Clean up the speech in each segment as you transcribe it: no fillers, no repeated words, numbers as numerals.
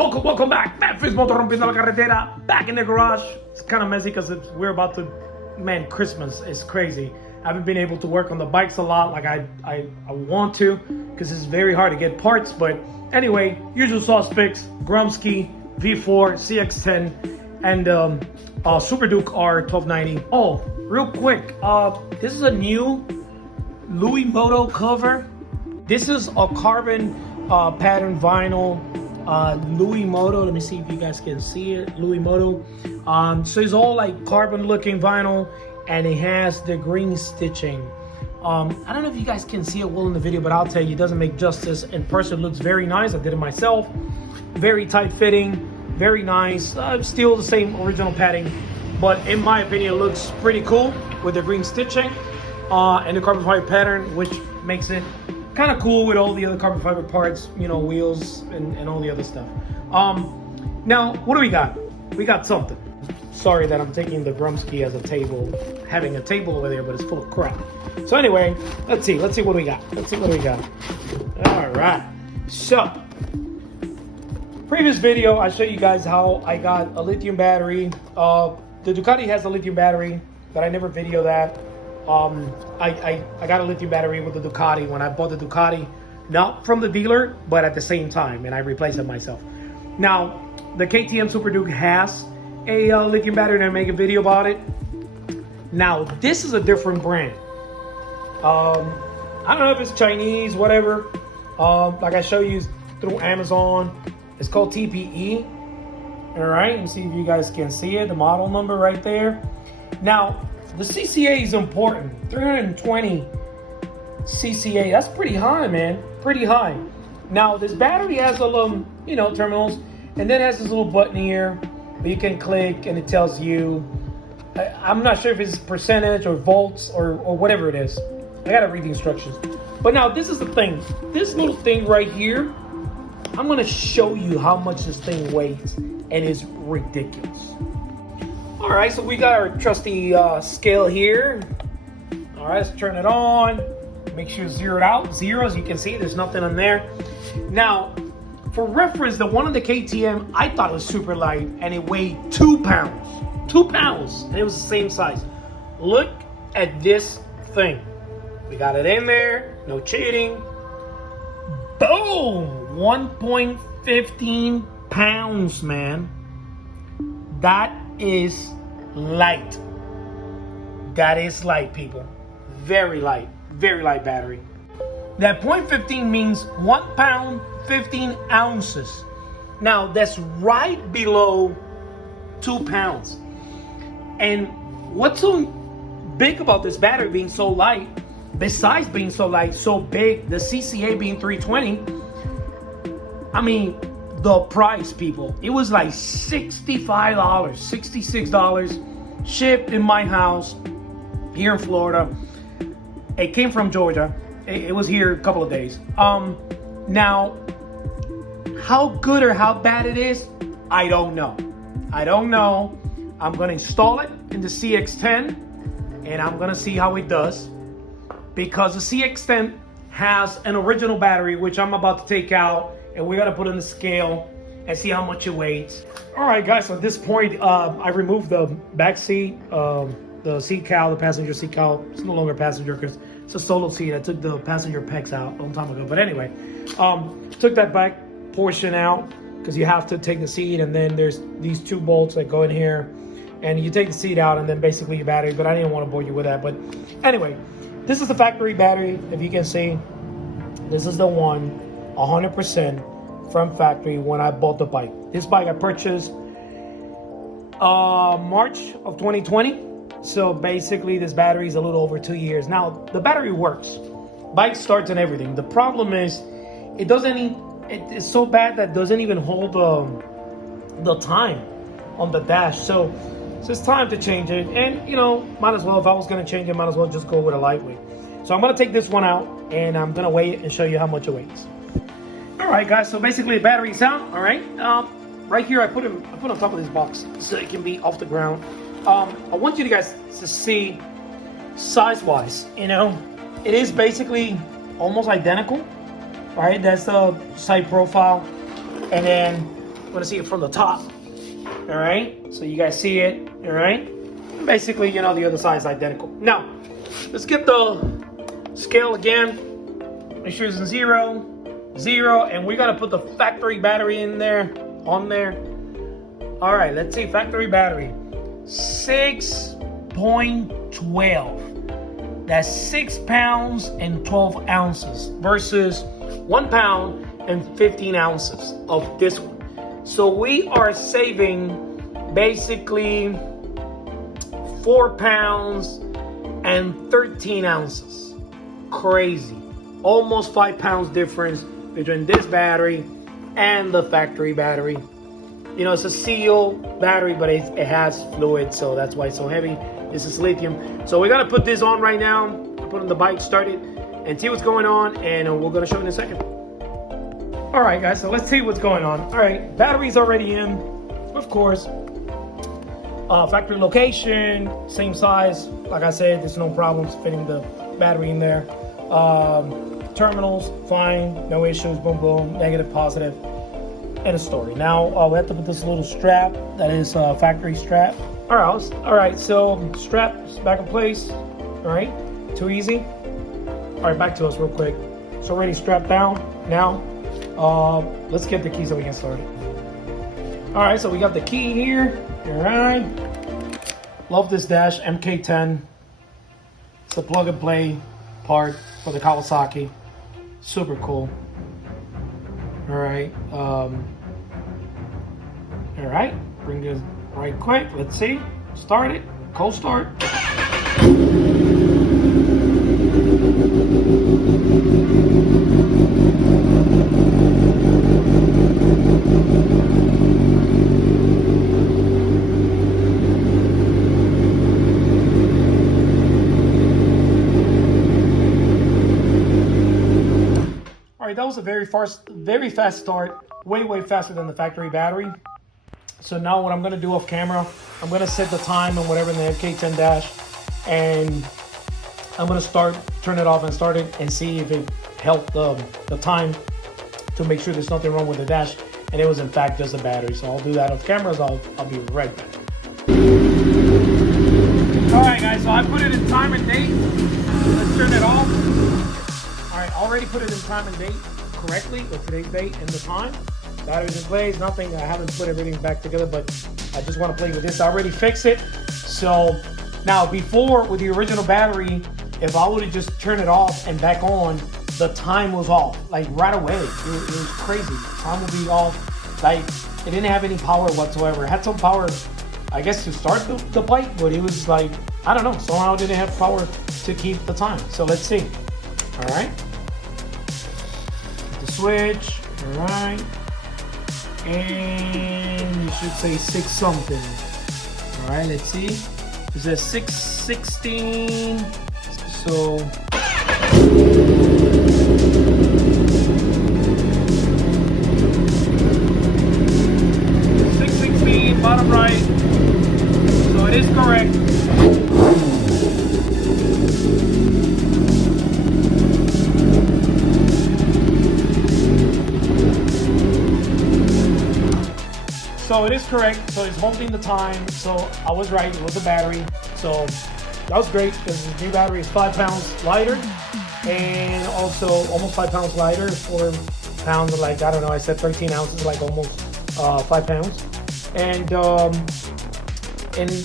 Welcome back. Fat Fist Motor Rompiendo la Carretera. Back in the garage. It's kind of messy because we're about to, man, Christmas is crazy. I haven't been able to work on the bikes a lot like I want to because it's very hard to get parts. But anyway, usual suspects, Grumsky, V4, CX10, and Super Duke R1290. Oh, real quick, this is a new Louis Moto cover. This is a carbon pattern vinyl Louis Moto. Let me see if you guys can see it. Louis Moto. So it's all like carbon looking vinyl, and it has the green stitching. I don't know if you guys can see it well in the video, but I'll tell you, it doesn't make justice. In person, it looks very nice. I did it myself. Very tight fitting, very nice. Still the same original padding, but in my opinion, it looks pretty cool with the green stitching and the carbon fiber pattern, which makes it kind of cool with all the other carbon fiber parts, you know, wheels and all the other stuff. Now, what do we got? We got something. Sorry that I'm taking the Grumsky as a table, having a table over there, but it's full of crap. So anyway, let's see what we got. All right. So, previous video, I showed you guys how I got a lithium battery. The Ducati has a lithium battery, but I never video that. I got a lithium battery with the Ducati when I bought the Ducati, not from the dealer, but at the same time, and I replaced it myself. Now, the KTM Super Duke has a lithium battery, and I make a video about it. Now, this is a different brand. I don't know if it's Chinese, whatever. Like I show you through Amazon. It's called TPE. All right, and see if you guys can see it, the model number right there. Now, the CCA is important. 320 CCA, that's pretty high, man. Pretty high. Now, this battery has a little, you know, terminals, and then it has this little button here where you can click and it tells you, I'm not sure if it's percentage or volts or whatever it is. I gotta read the instructions. But now, this is the thing. This little thing right here, I'm gonna show you how much this thing weighs, and it's ridiculous. All right, so we got our trusty scale here. All right, let's turn it on. Make sure it's zeroed out. Zero, as you can see, there's nothing on there. Now, for reference, the one on the KTM, I thought it was super light, and it weighed 2 pounds. 2 pounds, and it was the same size. Look at this thing. We got it in there, no cheating. Boom! 1.15 pounds, man. That is light. That is light, people. Very light battery. That 0.15 means 1 pound, 15 ounces. Now, that's right below 2 pounds. And what's so big about this battery being so light, besides being so light, so big, the CCA being 320, I mean, the price, people, it was like $65, $66, shipped in my house here in Florida. It came from Georgia. It was here a couple of days. Now, how good or how bad it is, I don't know. I'm gonna install it in the CX10, and I'm gonna see how it does, because the CX10 has an original battery, which I'm about to take out, and we're gonna put it in the scale and see how much it weighs. All right, guys, so at this point, I removed the back seat, the seat cowl, the passenger seat cowl. It's no longer passenger because it's a solo seat. I took the passenger pegs out a long time ago. But anyway, took that back portion out because you have to take the seat, and then there's these 2 bolts that go in here, and you take the seat out, and then basically your battery. But I didn't want to bore you with that. But anyway, this is the factory battery. If you can see, this is the one, 100% from factory when I bought the bike. This bike I purchased March of 2020. So basically this battery is a little over 2 years. Now the battery works. Bike starts and everything. The problem is it's so bad that it doesn't even hold the time on the dash. So it's time to change it. And you know, might as well, if I was gonna change it, might as well just go with a lightweight. So I'm gonna take this one out, and I'm gonna weigh it and show you how much it weighs. All right, guys, so basically the battery's out. All right, right here I put on top of this box so it can be off the ground. I want you guys to see size-wise, you know, it is basically almost identical. All right, that's the side profile, and then I'm gonna see it from the top. All right, so you guys see it. All right, and basically, you know, the other side is identical. Now, let's get the scale again. Make sure it's 0, 0, and we gotta put the factory battery in there, on there. All right, let's see, factory battery, 6.12. That's 6 pounds and 12 ounces versus 1 pound and 15 ounces of this one. So we are saving basically 4 pounds and 13 ounces. Crazy. Almost 5 pounds difference between this battery and the factory battery. You know, it's a seal battery, but it has fluid, so that's why it's so heavy. This is lithium. So we gotta put this on right now, put on the bike, start it, and see what's going on, and we're gonna show you in a second. All right, guys, so let's see what's going on. All right, battery's already in, of course. Factory location, same size. Like I said, there's no problems fitting the battery in there. Terminals, fine, no issues, boom, boom, negative, positive, and a story. Now, we have to put this little strap, that is a factory strap. All right, so strap is back in place. All right, too easy. All right, back to us real quick. It's already strapped down. Now, let's get the key so we can start it. All right, so we got the key here. All right. Love this dash, MK10. It's a plug and play part for the Kawasaki. Super cool. All right. All right, bring this right quick. Let's see. Start it. Cold start. All right, that was a very fast start. Way faster than the factory battery. So now what I'm gonna do off camera, I'm gonna set the time and whatever in the MK10 dash, and I'm gonna turn it off and start it and see if it helped the time to make sure there's nothing wrong with the dash, and it was in fact just a battery. So I'll do that off camera, so I'll be right back. All right, guys, so I put it in time and date. Let's turn it off. All right, already put it in time and date correctly with today's date and the time. Batteries in place, nothing. I haven't put everything back together, but I just want to play with this. I already fixed it. So now before with the original battery, if I would have just turned it off and back on, the time was off, like right away. It was crazy. Time would be off. Like it didn't have any power whatsoever. It had some power, I guess, to start the bike, but it was like, I don't know, somehow it didn't have power to keep the time. So let's see. All right. The switch. All right. And you should say 6 something. All right, let's see. It says 6:16. So 6:16, bottom right. So it is correct. So it is correct. So it's holding the time. So I was right. It was the battery. So that was great because the new battery is 5 pounds lighter, and also almost 5 pounds lighter. 4 pounds, like I don't know. I said 13 ounces, like almost 5 pounds, and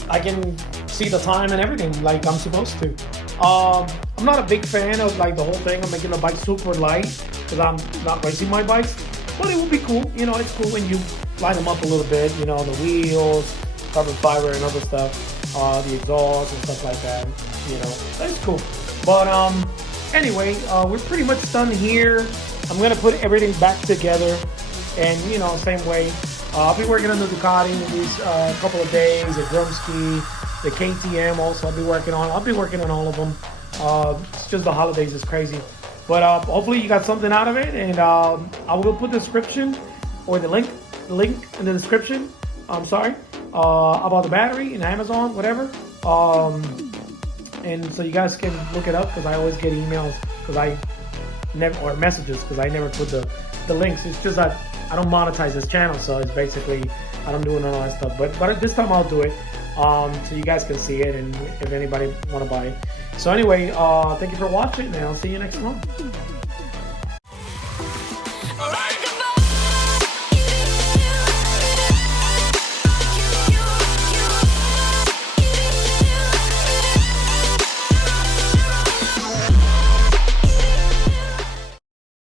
I can see the time and everything like I'm supposed to. I'm not a big fan of like the whole thing. I'm making the bike super light because I'm not racing my bikes, but it would be cool. You know, it's cool when you line them up a little bit, you know, the wheels, carbon fiber and other stuff, the exhaust and stuff like that, you know, that's cool. But anyway, we're pretty much done here. I'm gonna put everything back together, and you know, same way. I'll be working on the Ducati in these couple of days, the Drumski, the KTM also I'll be working on all of them. It's just the holidays is crazy. But hopefully you got something out of it, and I will put the description or the link in the description. I'm sorry, about the battery in Amazon, whatever. And so you guys can look it up because I always get emails or messages because I never put the links. It's just that I don't monetize this channel, so it's basically I don't do none of that stuff. But this time I'll do it, so you guys can see it, and if anybody want to buy it. So anyway, thank you for watching, and I'll see you next month.